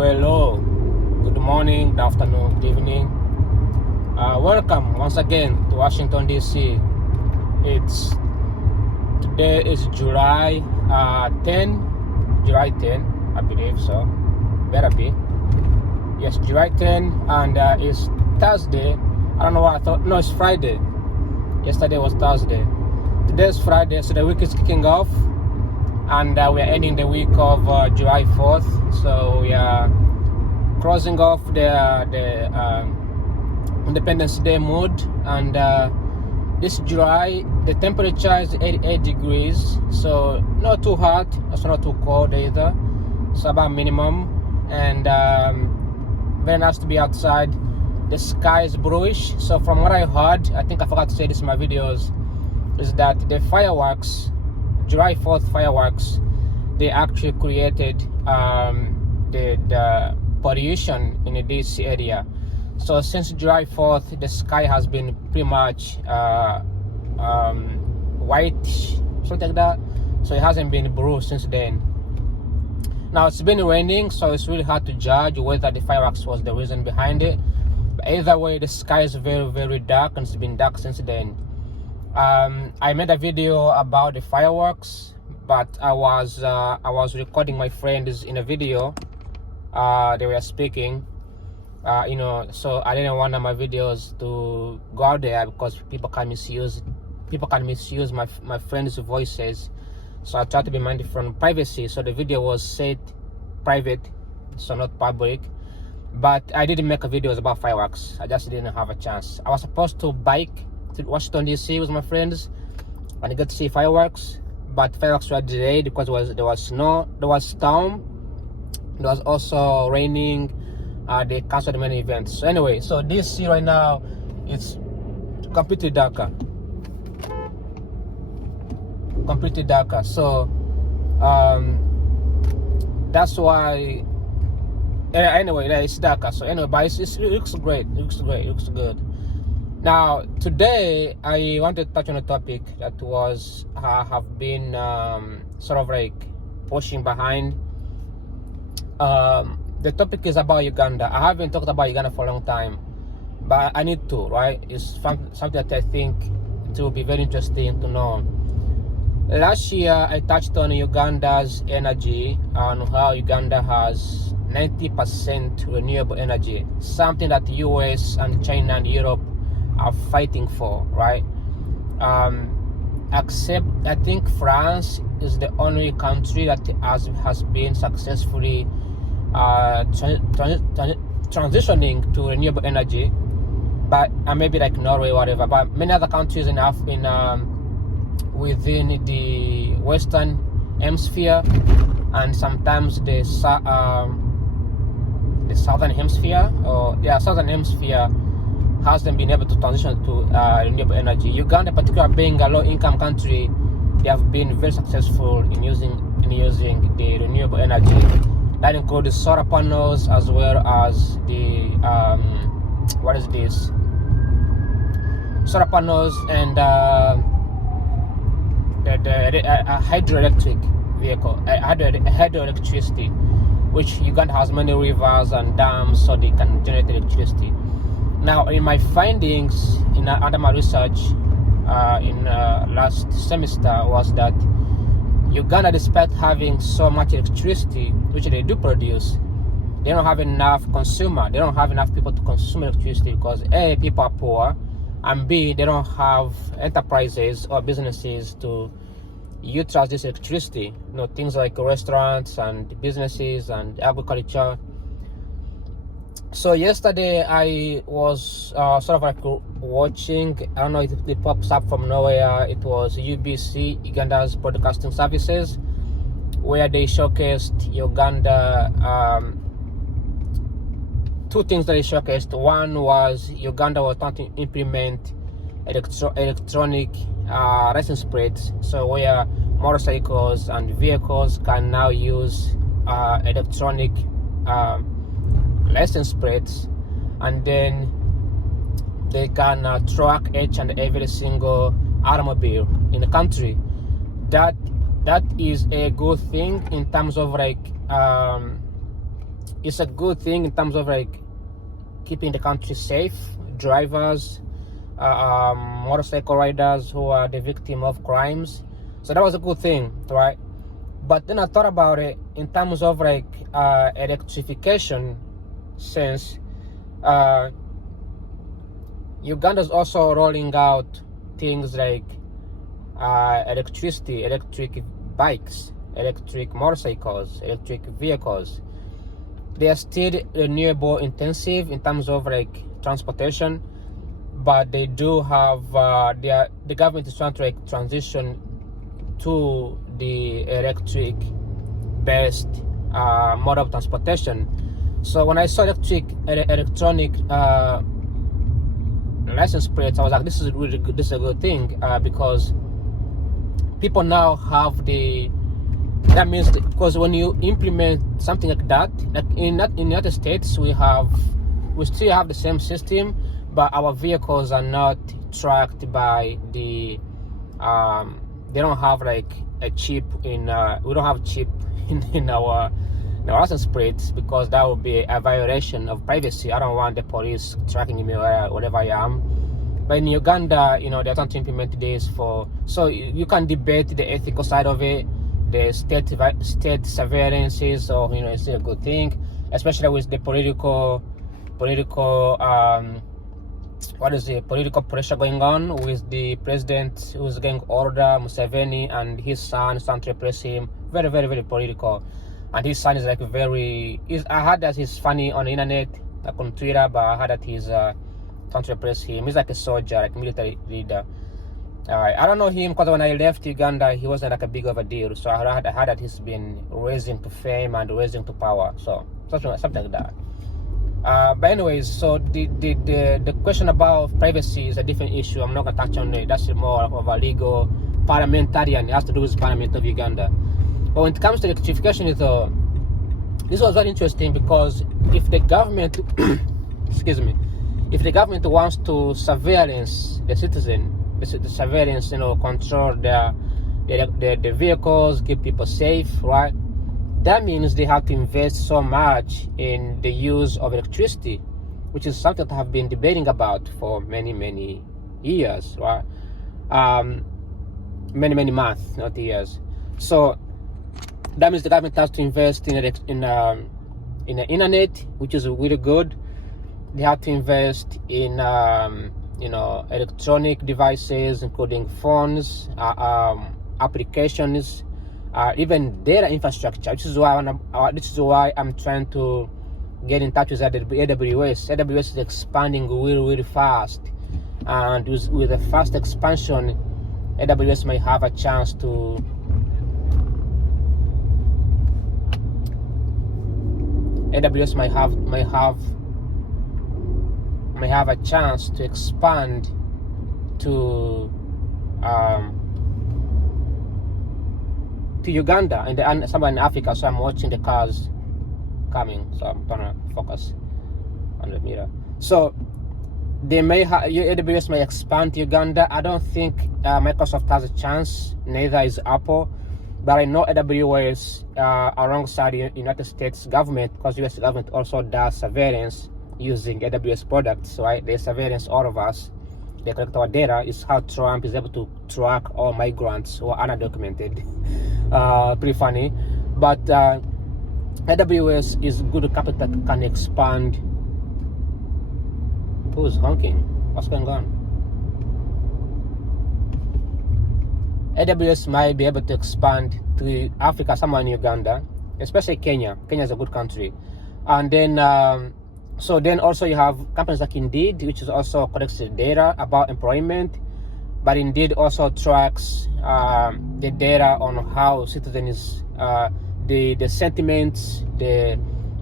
Hello. Good morning, good afternoon, good evening. Welcome once again to Washington, D.C. Today is July 10, I believe so. Better be. Yes, July 10, and it's Thursday. I don't know what I thought. No, it's Friday. Yesterday was Thursday. Today is Friday, so the week is kicking off. And we are ending the week of July 4th, so we are crossing off the Independence Day mood. And this July, the temperature is 88 degrees, so not too hot, also not too cold either. It's about minimum, and very nice to be outside. The sky is bluish. So from what I heard, I think I forgot to say this in my videos, is that the fireworks, July 4th fireworks, they actually created the pollution in the DC area. So since July 4th, the sky has been pretty much white, something like that. So it hasn't been blue since then. Now it's been raining, so it's really hard to judge whether the fireworks was the reason behind it. But either way, the sky is very, very dark, and it's been dark since then. I made a video about the fireworks, but I was recording my friends in a video. They were speaking, so I didn't want my videos to go out there because people can misuse my friends' voices. So I tried to be mindful from privacy. So the video was set private, so not public. But I didn't make a videos about fireworks. I just didn't have a chance. I was supposed to bike to Washington, D.C. with my friends and I got to see fireworks, but fireworks were delayed because there was snow, there was storm, there was also raining. They canceled many events. So anyway, so DC right now it's completely darker. So that's why. Anyway, it's darker. So anyway, but it looks great. It looks good. Now, today I want to touch on a topic that have been sort of like pushing behind. The topic is about Uganda. I haven't talked about Uganda for a long time, but I need to, right? It's something that I think it will be very interesting to know. Last year, I touched on Uganda's energy, on how Uganda has 90% renewable energy, something that the US and China and Europe are fighting for, right? Except I think France is the only country that has been successfully transitioning to renewable energy, but maybe like Norway, whatever. But many other countries within the Western Hemisphere and sometimes the Southern Hemisphere, Southern Hemisphere hasn't been able to transition to renewable energy. Uganda, particularly being a low-income country, they have been very successful in using the renewable energy. That includes solar panels as well as the what is this? Solar panels and the hydroelectric vehicle, hydroelectricity, which Uganda has many rivers and dams, so they can generate electricity. Now, in my findings under my research in last semester was that Uganda, despite having so much electricity, which they do produce, they don't have enough consumer. They don't have enough people to consume electricity because A, people are poor, and B, they don't have enterprises or businesses to utilize this electricity. Things like restaurants and businesses and agriculture. So yesterday I was sort of like watching, I don't know if it pops up from nowhere, it was UBC, Uganda's broadcasting services, where they showcased Uganda, two things that they showcased. One was Uganda was trying to implement electronic license plates, so where motorcycles and vehicles can now use electronic license plates, and then they can track each and every single automobile in the country. That is a good thing in terms of like it's a good thing in terms of like keeping the country safe. Drivers, motorcycle riders who are the victim of crimes. So that was a good thing, right? But then I thought about it in terms of like electrification, since Uganda is also rolling out things like electricity, electric bikes, electric motorcycles, electric vehicles. They are still renewable intensive in terms of like transportation, but they do have the government is trying to like transition to the electric based mode of transportation. So when I saw electronic license plates, I was like, this is really good, this is a good thing, because people now have that means because when you implement something like that, like in the United States, we still have the same system, but our vehicles are not tracked by they don't have like a chip in we don't have chip in our license plates, because that would be a violation of privacy. I don't want the police tracking me wherever I am. But in Uganda, they're trying to implement this so you can debate the ethical side of it, the state surveillances, so it's still a good thing, especially with the political political pressure going on with the president who's getting older, Museveni, and his son is trying to repress him. Very, very, very political. And his son is like I heard that he's funny on the internet, like on Twitter, but I heard that he's trying to repress him. He's like a soldier, like military leader. I don't know him because when I left Uganda, he wasn't like a big of a deal. So I heard that he's been raising to fame and raising to power. So something like that. But anyways, so the question about privacy is a different issue. I'm not gonna touch on it. That's more of a legal parliamentarian. It has to do with Parliament of Uganda. But when it comes to electrification, this was very interesting, because if the government, excuse me, if the government wants to surveillance the citizen, the surveillance, control the vehicles, keep people safe, right? That means they have to invest so much in the use of electricity, which is something that I have been debating about for many, many years, right? Many, many months, not years. So that means the government has to invest in the internet, which is really good. They have to invest in electronic devices, including phones, applications, even data infrastructure. This is why I'm trying to get in touch with AWS. AWS is expanding really, really fast, and with the fast expansion, AWS may have a chance to may have a chance to expand to Uganda and somewhere in Africa. So I'm watching the cars coming, so I'm gonna focus on the mirror. So they may AWS may expand to Uganda. I don't think Microsoft has a chance, neither is Apple, but I know AWS alongside the United States government, because US government also does surveillance using AWS products, right? They surveillance all of us. They collect our data. It's how Trump is able to track all migrants who are undocumented. Pretty funny. But AWS is good capital that can expand. Who's honking? What's going on? AWS might be able to expand to Africa, somewhere in Uganda, especially Kenya. Kenya is a good country. And then so then also you have companies like Indeed, which is also collects data about employment, but Indeed also tracks the data on how citizens, the sentiments, the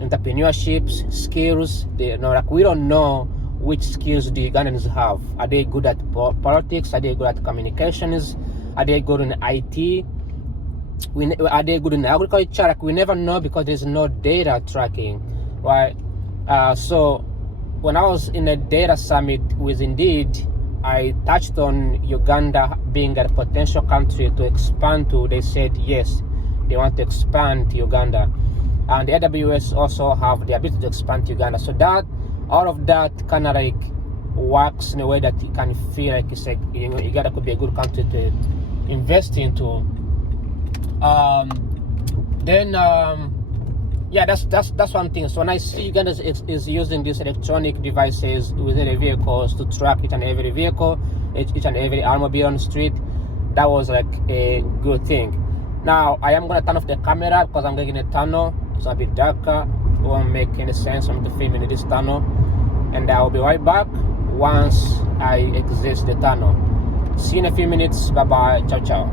entrepreneurships, skills. Like we don't know which skills the Ugandans have. Are they good at politics? Are they good at communications? Are they good in IT? Are they good in agriculture? Like we never know, because there's no data tracking, right? So when I was in a data summit with Indeed, I touched on Uganda being a potential country to expand to. They said yes, they want to expand to Uganda. and the AWS also have the ability to expand to Uganda. So that all of that kind of like works in a way that you can feel like it's like, you know, Uganda could be a good country to invest into. Yeah, that's one thing. So when I see Uganda is using these electronic devices within the vehicles to track each and every vehicle, each and every automobile on the street, that was like a good thing. Now I am gonna turn off the camera because I'm getting a tunnel. It's a bit darker. It won't make any sense for me to film in this tunnel, and I'll be right back once I exit the tunnel. See you in a few minutes. Bye bye. Ciao ciao.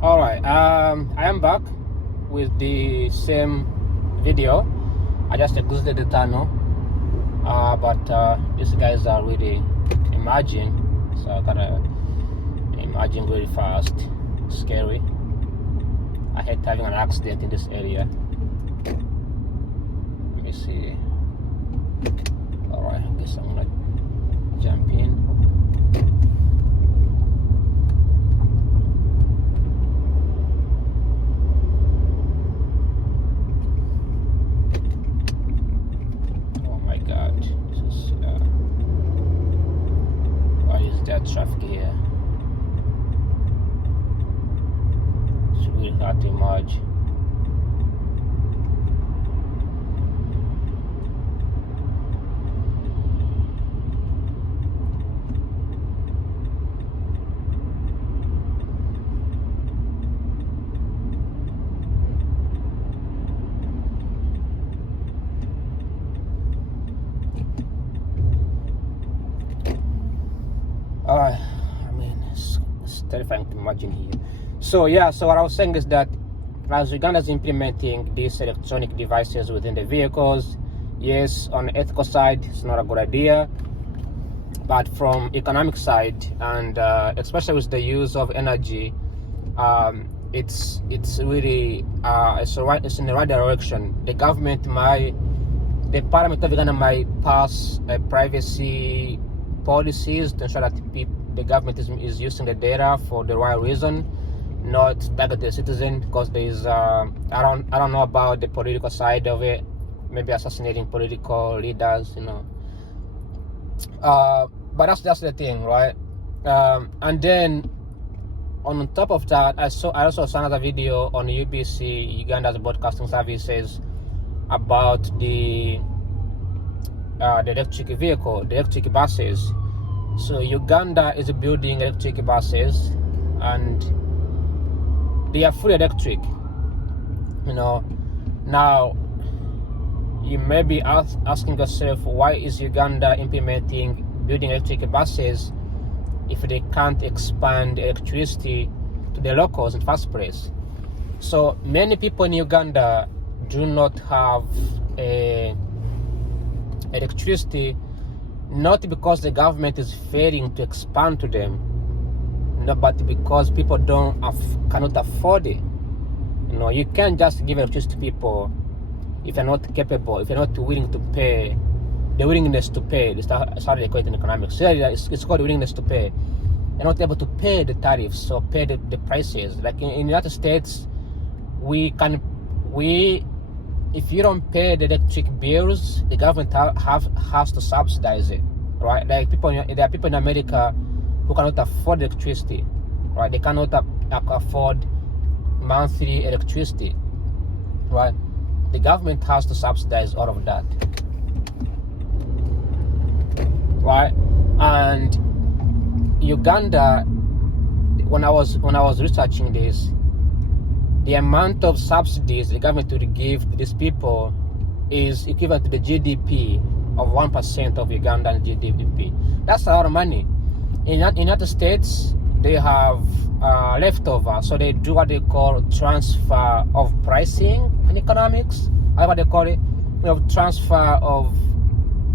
Alright, I am back with the same video. I just exited the tunnel, but these guys are really emerging, so I gotta emerging really fast. Scary. I hate having an accident in this area. Let me see. Alright, I guess I'm gonna jump in. Traffic here. It's really hard to emerge. I mean, it's terrifying to imagine here. So yeah, so what I was saying is that as Uganda is implementing these electronic devices within the vehicles, yes, on the ethical side, it's not a good idea. But from economic side, and especially with the use of energy, it's really it's in the right direction. The Parliament of Uganda might pass privacy policies to ensure that the government is using the data for the right reason, not target the citizen, because there is I don't know about the political side of it, maybe assassinating political leaders, you know. But that's just the thing, right? And then on top of that, I also saw another video on UBC, Uganda's broadcasting services, about the electric vehicle, the electric buses. So Uganda is building electric buses, and they are fully electric. You know, now you may be asking yourself, why is Uganda building electric buses if they can't expand electricity to the locals in the first place? So many people in Uganda do not have electricity, not because the government is failing to expand to them, no, but because people cannot afford it. You know, you can't just give electricity to people if you're not capable, if you're not willing to pay. The willingness to pay, it's how they call it in economics. So it's called willingness to pay. You're not able to pay the tariffs or pay the prices. Like in the United States, if you don't pay the electric bills, the government has to subsidize it, right? Like there are people in America who cannot afford electricity, right? They cannot afford monthly electricity, right? The government has to subsidize all of that, right? And Uganda, when I was researching this, the amount of subsidies the government would give to these people is equivalent to the GDP of 1% of Ugandan GDP. That's a lot of money. In the United States, they have leftover, so they do what they call transfer of pricing in economics, however they call it, transfer of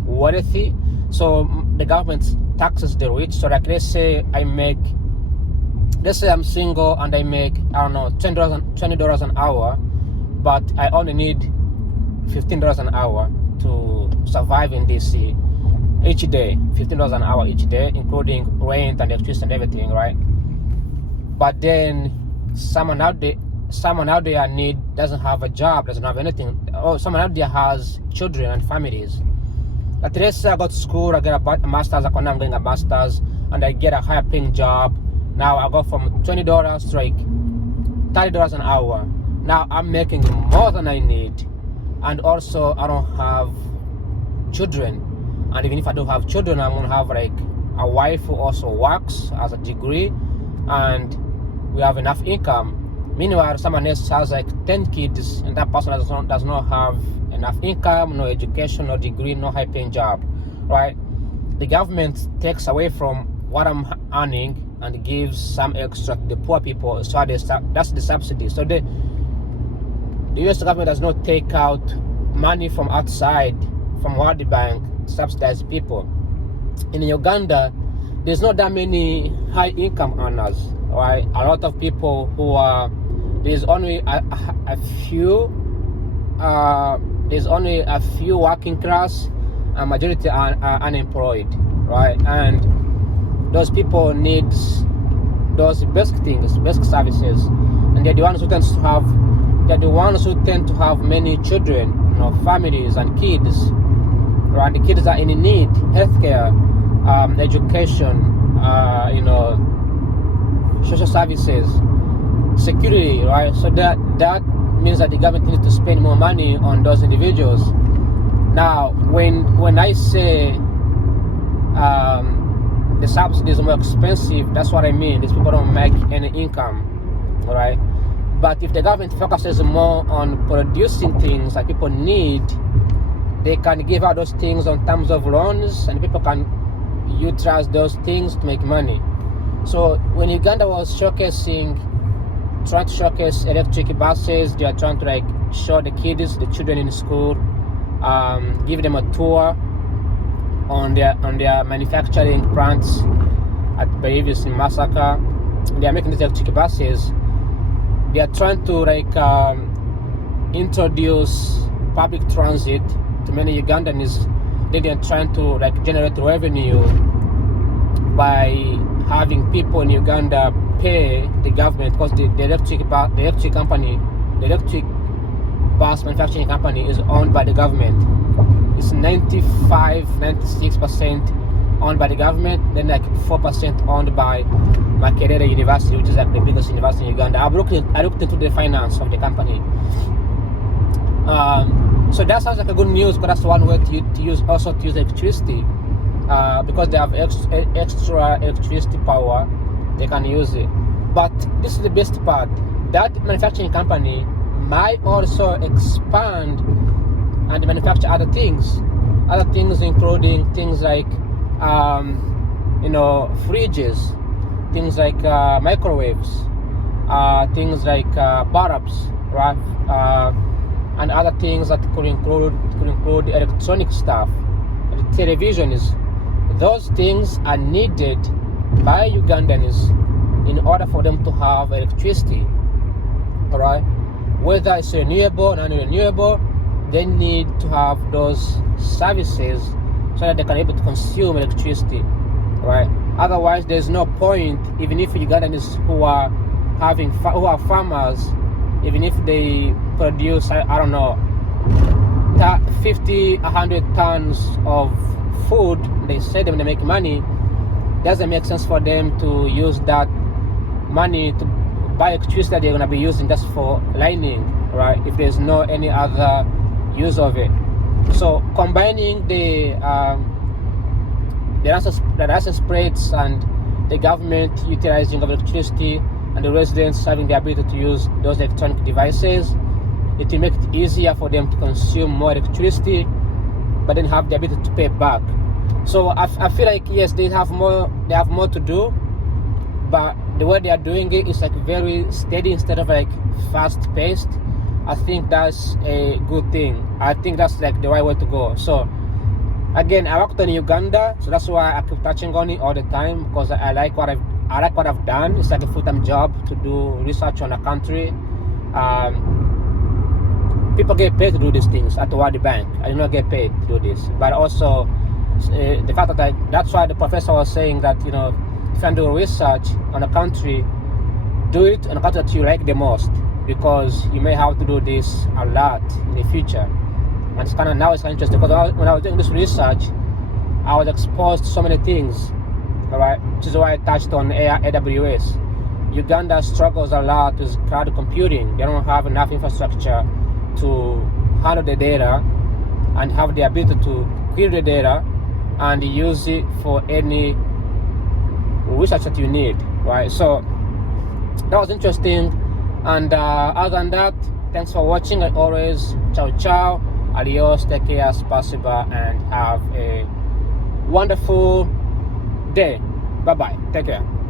wealth. So the government taxes the rich. So like let's say I'm single and I make, I don't know, $20 an hour, but I only need $15 an hour to survive in DC each day. $15 an hour each day, including rent and electricity and everything, right? but then someone out there in need doesn't have a job, doesn't have anything, or someone out there has children and families. Like let's say I go to school, I get a master's, I'm getting a master's, and I get a higher paying job. Now I go from $20 to like $30 an hour. Now I'm making more than I need, and also I don't have children. And even if I don't have children, I'm gonna have like a wife who also works, has a degree, and we have enough income. Meanwhile, someone else has like 10 kids, and that person does not have enough income, no education, no degree, no high paying job, right? The government takes away from what I'm earning and gives some extra to the poor people. So that's the subsidy. So the US government does not take out money from outside, from World Bank, to subsidize people. In Uganda, there's not that many high income earners, right? A lot of people who are, there's only a few working class, and majority are unemployed, right? And those people need those basic things, basic services, and they're the ones who tend to have many children, families and kids, right? The kids are in need, healthcare, education, social services, security, right? So that means that the government needs to spend more money on those individuals. Now, when I say the subsidies are more expensive, that's what I mean. These people don't make any income, all right? But if the government focuses more on producing things that people need, they can give out those things on terms of loans, and people can utilize those things to make money. So when Uganda was trying to showcase electric buses, they are trying to like show the children in school, give them a tour on their manufacturing plants. I believe it's in Masaka. They are making these electric buses. They are trying to like introduce public transit to many Ugandans. They are trying to like generate revenue by having people in Uganda pay the government, because the electric bus manufacturing company is owned by the government. It's 96% owned by the government, then like 4% owned by Makerere University, which is like the biggest university in Uganda. I looked into the finance of the company. So that sounds like a good news, because that's one way to use electricity, because they have extra electricity power, they can use it. But this is the best part. That manufacturing company might also expand and manufacture other things including things like fridges, things like microwaves, things like bulbs, right? And other things that could include electronic stuff, televisions. Those things are needed by Ugandans in order for them to have electricity, all right? Whether it's renewable or non-renewable, they need to have those services so that they can be able to consume electricity, right? Otherwise, there's no point. Even if Ugandans who are farmers, even if they produce, I don't know, 50, 100 tons of food, they say them they make money, doesn't make sense for them to use that money to buy electricity that they're going to be using just for lighting, right? If there's no any other use of it. So combining the license plates and the government utilizing of electricity and the residents having the ability to use those electronic devices, it will make it easier for them to consume more electricity, but then have the ability to pay back. So I feel like, yes, they have more to do, but the way they are doing it is like very steady instead of like fast paced. I think that's a good thing. I think that's like the right way to go. So again, I worked in Uganda, so that's why I keep touching on it all the time, because I like what I've done. It's like a full-time job to do research on a country. People get paid to do these things at the World Bank. I do not get paid to do this, but also the fact that that's why the professor was saying that if you do research on a country, do it on account that you like the most, because you may have to do this a lot in the future. And it's kind of now it's interesting because when I was doing this research, I was exposed to so many things, all right, which is why I touched on AWS. Uganda struggles a lot with cloud computing. They don't have enough infrastructure to handle the data and have the ability to query the data and use it for any research that you need, right? So that was interesting. And other than that, thanks for watching. Like always, ciao ciao, adios, take care, spasiba, and have a wonderful day. Bye bye, take care.